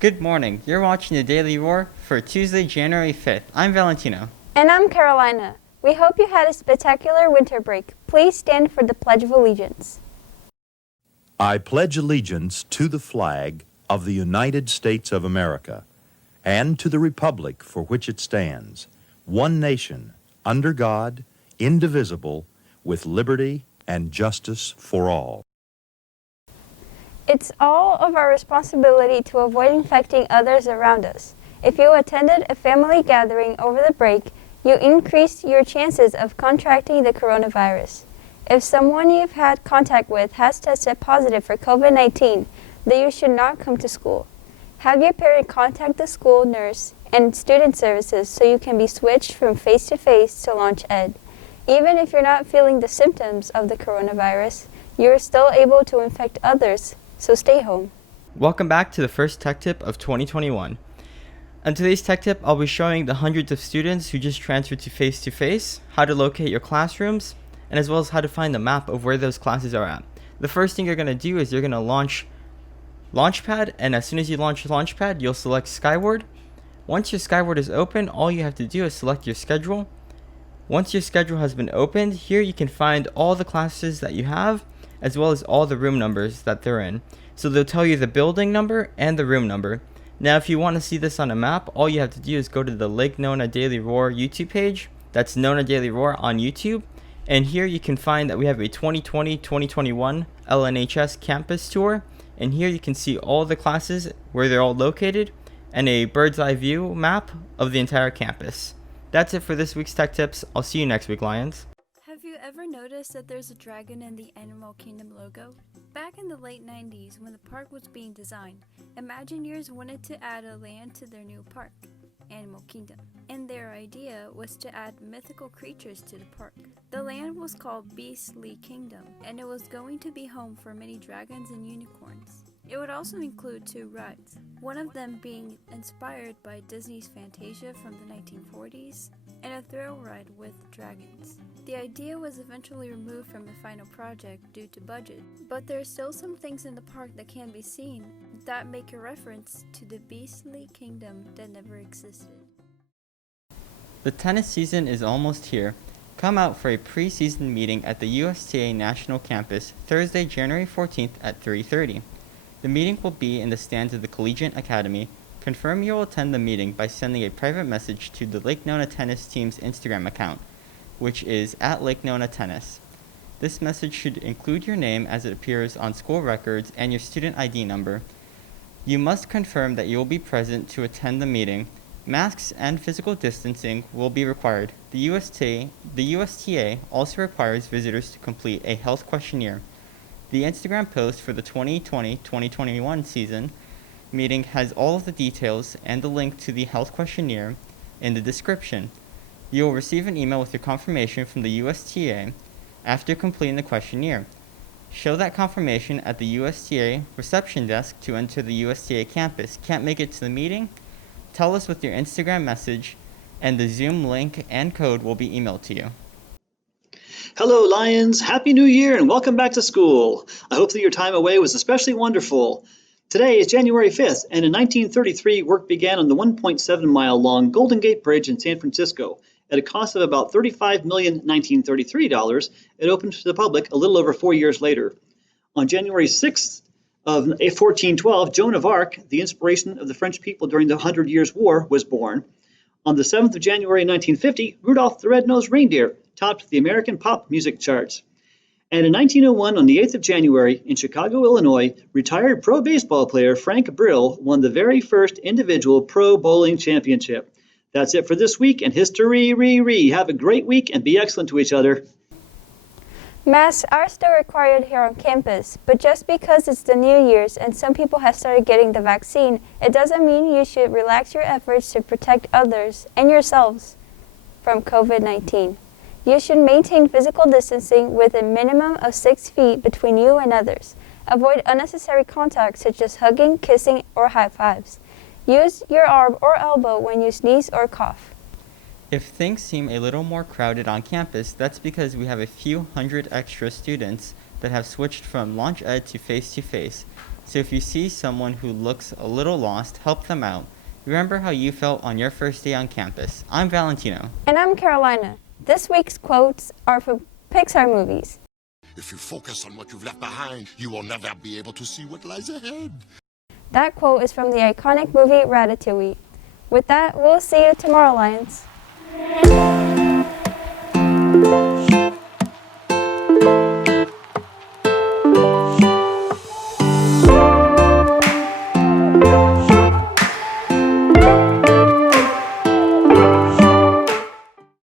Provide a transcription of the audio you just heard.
Good morning. You're watching the Daily Roar for Tuesday, January 5th. I'm Valentino. And I'm Carolina. We hope you had a spectacular winter break. Please stand for the Pledge of Allegiance. I pledge allegiance to the flag of the United States of America and to the republic for which it stands, one nation, under God, indivisible, with liberty and justice for all. It's all of our responsibility to avoid infecting others around us. If you attended a family gathering over the break, you increased your chances of contracting the coronavirus. If someone you've had contact with has tested positive for COVID-19, then you should not come to school. Have your parent contact the school nurse and student services so you can be switched from face-to-face to launch ed. Even if you're not feeling the symptoms of the coronavirus, you're still able to infect others, so stay home. Welcome back to the first tech tip of 2021. On today's tech tip, I'll be showing the hundreds of students who just transferred to face-to-face, how to locate your classrooms, and as well as how to find the map of where those classes are at. The first thing you're going to do is you're going to launch Launchpad, and as soon as you launch Launchpad, you'll select Skyward. Once your Skyward is open, all you have to do is select your schedule. Once your schedule has been opened, here you can find all the classes that you have, as well as all the room numbers that they're in. So they'll tell you the building number and the room number. Now, if you want to see this on a map, all you have to do is go to the Lake Nona Daily Roar YouTube page. That's Nona Daily Roar on YouTube. And here you can find that we have a 2020-2021 LNHS campus tour. And here you can see all the classes, where they're all located, and a bird's eye view map of the entire campus. That's it for this week's Tech Tips. I'll see you next week, Lions. Have you ever noticed that there's a dragon in the Animal Kingdom logo? Back in the late 90s, when the park was being designed, Imagineers wanted to add a land to their new park, Animal Kingdom, and their idea was to add mythical creatures to the park. The land was called Beastly Kingdom, and it was going to be home for many dragons and unicorns. It would also include 2 rides, one of them being inspired by Disney's Fantasia from the 1940s, and a thrill ride with dragons. The idea was eventually removed from the final project due to budget, but there are still some things in the park that can be seen that make a reference to the Beastly Kingdom that never existed. The tennis season is almost here. Come out for a pre-season meeting at the USTA National Campus Thursday, January 14th at 3:30. The meeting will be in the stands of the Collegiate Academy. Confirm you will attend the meeting by sending a private message to the Lake Nona Tennis team's Instagram account, which is @LakeNonaTennis. This message should include your name as it appears on school records and your student ID number. You must confirm that you will be present to attend the meeting. Masks and physical distancing will be required. The USTA also requires visitors to complete a health questionnaire. The Instagram post for the 2020-2021 season meeting has all of the details and the link to the health questionnaire in the description. You will receive an email with your confirmation from the USTA after completing the questionnaire. Show that confirmation at the USTA reception desk to enter the USTA campus. Can't make it to the meeting? Tell us with your Instagram message, and the Zoom link and code will be emailed to you. Hello, Lions. Happy New Year and welcome back to school. I hope that your time away was especially wonderful. Today is January 5th, and in 1933, work began on the 1.7-mile-long Golden Gate Bridge in San Francisco. At a cost of about $35,1933, it opened to the public a little over 4 years later. On January 6th of 1412, Joan of Arc, the inspiration of the French people during the 100 Years' War, was born. On the 7th of January 1950, Rudolph the Red-Nosed Reindeer topped the American pop music charts. And in 1901, on the 8th of January, in Chicago, Illinois, retired pro baseball player Frank Brill won the very first individual pro bowling championship. That's it for this week, and history. Have a great week and be excellent to each other. Masks are still required here on campus, but just because it's the New Year's and some people have started getting the vaccine, it doesn't mean you should relax your efforts to protect others and yourselves from COVID-19. You should maintain physical distancing with a minimum of 6 feet between you and others. Avoid unnecessary contact such as hugging, kissing, or high fives. Use your arm or elbow when you sneeze or cough. If things seem a little more crowded on campus, that's because we have a few hundred extra students that have switched from Launch Ed to face-to-face. So if you see someone who looks a little lost, help them out. Remember how you felt on your first day on campus. I'm Valentino. And I'm Carolina. This week's quotes are from Pixar movies. If you focus on what you've left behind, you will never be able to see what lies ahead. That quote is from the iconic movie Ratatouille. With that, we'll see you tomorrow, Lions.